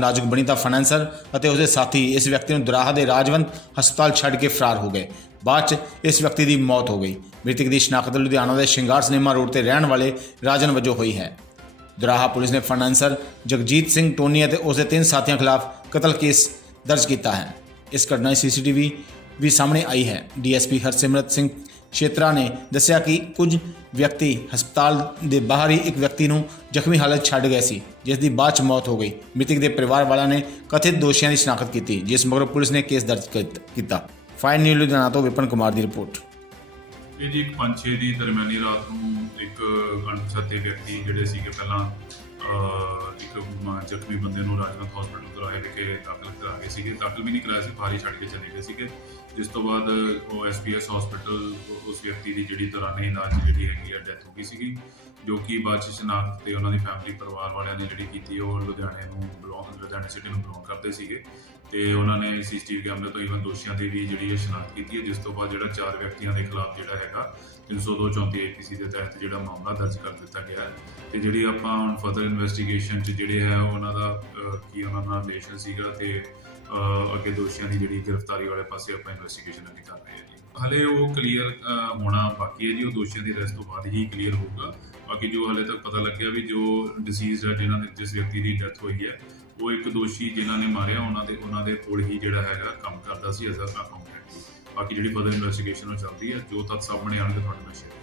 ਨਾਜ਼ੁਕ ਬਣੀਤਾ ਫਾਈਨੈਂਸਰ ਅਤੇ ਉਸਦੇ ਸਾਥੀ ਇਸ ਵਿਅਕਤੀ ਨੂੰ ਦਰਾਹਾ ਦੇ ਰਾਜਵੰਤ ਹਸਪਤਾਲ ਛੱਡ ਕੇ ਫਰਾਰ ਹੋ ਗਏ। ਬਾਅਦ 'ਚ ਇਸ ਵਿਅਕਤੀ ਦੀ ਮੌਤ ਹੋ ਗਈ। ਮ੍ਰਿਤਕ ਦੀ ਸ਼ਨਾਖਤ ਲੁਧਿਆਣਾ ਦੇ ਸ਼ਿੰਗਾਰ ਸਿਨੇਮਾ ਰੋਡ ਤੇ ਰਹਿਣ ਵਾਲੇ ਰਾਜਨ ਵਜੋਂ ਹੋਈ ਹੈ। ਦਰਾਹਾ ਪੁਲਿਸ ਨੇ ਫਾਈਨੈਂਸਰ ਜਗਜੀਤ ਸਿੰਘ ਟੋਨੀ ਅਤੇ ਉਸਦੇ ਤਿੰਨ ਸਾਥੀਆਂ ਖਿਲਾਫ ਕਤਲ ਕੇਸ ਦਰਜ ਕੀਤਾ ਹੈ। ਇਸ ਘਟਨਾ ਦੀ ਸੀਸੀਟੀਵੀ ਵੀ ਸਾਹਮਣੇ ਆਈ ਹੈ। ਡੀਐਸਪੀ ਹਰਸਿਮਰਤ ਸਿੰਘ ਛੇਤਰਾ ਨੇ ਦੱਸਿਆ ਕਿ ਕੁਝ ਵਿਅਕਤੀ ਹਸਪਤਾਲ ਦੇ ਬਾਹਰ ਹੀ ਇੱਕ ਵਿਅਕਤੀ ਨੂੰ ਜ਼ਖਮੀ ਹਾਲਤ ਛੱਡ ਗਏ ਸੀ, ਜਿਸ ਦੀ ਬਾਅਦ 'ਚ ਮੌਤ ਹੋ ਗਈ। ਮ੍ਰਿਤਕ ਦੇ ਪਰਿਵਾਰ ਵਾਲਿਆਂ ਨੇ ਕਥਿਤ ਦੋਸ਼ੀਆਂ ਦੀ ਸ਼ਨਾਖਤ ਕੀਤੀ, ਜਿਸ ਮਗਰੋਂ ਪੁਲਿਸ ਨੇ ਕੇਸ ਦਰਜ ਕੀਤਾ। ਫਾਈਨ ਨਿਊਜ਼ ਲੁਧਿਆਣਾ ਤੋਂ ਵਿਪਨ ਕੁਮਾਰ ਦੀ ਰਿਪੋਰਟ। ਇਹ ਜੀ ਇੱਕ ਪੰਜ ਛੇ ਦੀ ਦਰਮਿਆਨੀ ਰਾਤ ਨੂੰ ਇੱਕ ਅਣਪਛਾਤੇ ਵਿਅਕਤੀ ਜਿਹੜੇ ਸੀਗੇ ਪਹਿਲਾਂ ਇੱਕ ਜ਼ਖਮੀ ਬੰਦੇ ਨੂੰ ਰਾਜਨਾਥ ਹਸਪੀਟਲ ਕਰਾਏ ਵਿਖੇ ਦਾਖਲ ਕਰਾ ਗਏ ਸੀਗੇ। ਦਾਖਲ ਵੀ ਨਹੀਂ ਕਰਾਇਆ ਸੀ, ਬਾਹਰ ਹੀ ਛੱਡ ਕੇ ਚਲੇ ਗਏ ਸੀਗੇ। ਜਿਸ ਤੋਂ ਬਾਅਦ ਉਹ ਐਸਪੀਐਸ ਹਸਪੀਟਲ ਉਸ ਵਿਅਕਤੀ ਦੀ ਜਿਹੜੀ ਦੌਰਾਨੇ ਇਲਾਜ ਜਿਹੜੀ ਹੈਗੀ ਆ ਡੈਥ ਹੋ ਗਈ ਸੀਗੀ, ਜੋ ਕਿ ਬਾਅਦ ਚ ਸ਼ਨਾਖਤ ਤੇ ਉਹਨਾਂ ਦੀ ਫੈਮਿਲੀ ਪਰਿਵਾਰ ਵਾਲਿਆਂ ਨੇ ਜਿਹੜੀ ਕੀਤੀ ਉਹ ਲੁਧਿਆਣੇ ਨੂੰ ਬਿਲੋਂਗ ਲੁਧਿਆਣੇ ਸਿਟੀ ਨੂੰ ਬਿਲੋਂਗ ਕਰਦੇ ਸੀਗੇ। ਤੇ ਉਹਨਾਂ ਨੇ ਸੀਸੀਟੀਵੀ ਕੈਮਰੇ ਤੋਂ ਇਵਨ ਦੋਸ਼ੀਆਂ ਦੀ ਵੀ ਜਿਹੜੀ ਇਹ ਸ਼ਨਾਖਤ ਕੀਤੀ ਹੈ ਜਿਸ ਤੋਂ ਬਾਅਦ ਜਿਹੜਾ ਚਾਰ ਵਿਅਕਤੀਆਂ ਦੇ ਖਿਲਾਫ ਜਿਹੜਾ ਹੈਗਾ 302 34 APC ਦੇ ਤਹਿਤ ਜਿਹੜਾ ਮਾਮਲਾ ਦਰਜ ਕਰ ਦਿੱਤਾ ਗਿਆ ਹੈ। ਤੇ ਜਿਹੜੀ ਆਪਾਂ ਹੁਣ ਫਰਦਰ ਇਨਵੈਸਟੀਗੇਸ਼ਨ ਚ ਜਿਹੜੇ ਹੈ ਉਹਨਾਂ ਦਾ ਕੀ ਉਹਨਾਂ ਨਾਲ ਰਿਲੇਸ਼ਨ ਸੀਗਾ ਤੇ ਅੱਗੇ ਦੋਸ਼ੀਆਂ ਦੀ ਜਿਹੜੀ ਗ੍ਰਿਫਤਾਰੀ ਵਾਲੇ ਪਾਸੇ ਆਪਾਂ ਇਨਵੈਸਟੀਗੇਸ਼ਨ ਅੱਗੇ ਕਰ ਰਹੇ ਹਾਂ ਜੀ। ਹਲੇ ਉਹ ਕਲੀਅਰ ਹੋਣਾ ਬਾਕੀ ਹੈ ਜੀ, ਉਹ ਦੋਸ਼ੀਆਂ ਦੀ ਅਰੈਸਟ ਤੋਂ ਬਾਅਦ ਹੀ ਕਲੀਅਰ ਹੋਊਗਾ। ਬਾਕੀ ਜੋ ਹਲੇ ਤੱਕ ਪਤਾ ਲੱਗਿਆ ਵੀ ਜੋ ਡਿਸੀਜ਼ ਹੈ ਜਿਨ੍ਹਾਂ ਦੇ ਜਿਸ ਵਿਅਕਤੀ ਦੀ ਡੈਥ ਹੋਈ ਹੈ, ਉਹ ਇੱਕ ਦੋਸ਼ੀ ਜਿਨ੍ਹਾਂ ਨੇ ਮਾਰਿਆ, ਉਹਨਾਂ ਦੇ ਉਹਨਾਂ ਦੇ ਕੋਲ ਹੀ ਜਿਹੜਾ ਹੈਗਾ ਕੰਮ ਕਰਦਾ ਸੀ ਐਜ਼ ਅ ਅਕਾਊਂਟੈਂਟ ਬਾਕੀ ਜਿਹੜੀ ਫਰਦਰ ਇਨਵੈਸਟੀਗੇਸ਼ਨ ਉਹ ਚੱਲਦੀ ਹੈ, ਜੋ ਤੱਕ ਸਾਹਮਣੇ ਆਉਣਗੇ, ਤੁਹਾਡੇ ਨਾਲ ਸ਼ੇਅਰ